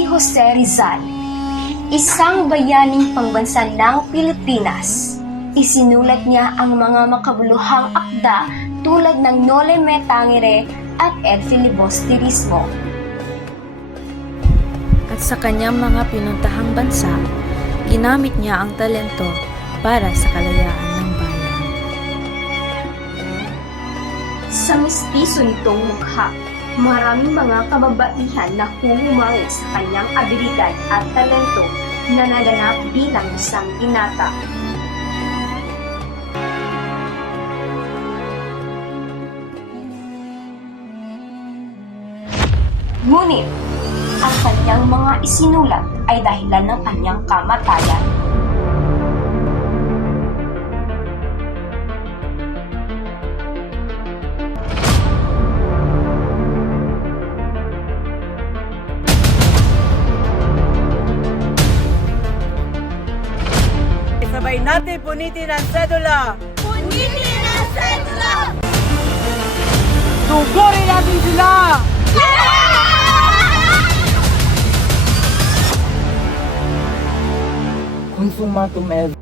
Si Jose Rizal, isang bayaning pangbansa ng Pilipinas. Isinulat niya ang mga makabuluhang akda tulad ng Noli Me Tangere at El Filibusterismo. At sa kanyang mga pinuntahang bansa, ginamit niya ang talento para sa kalayaan ng bayan. Sa mistiso nitong mukha, maraming mga kababaihan na humumangit sa kanyang abilidad at talento na naganap bilang isang binata. Ngunit, ang kanyang mga isinulat ay dahilan ng kanyang kamatayan. Sabay natin punitin ang sedula! Punitin ang sedula! Tugurin natin sila! Consumatum est.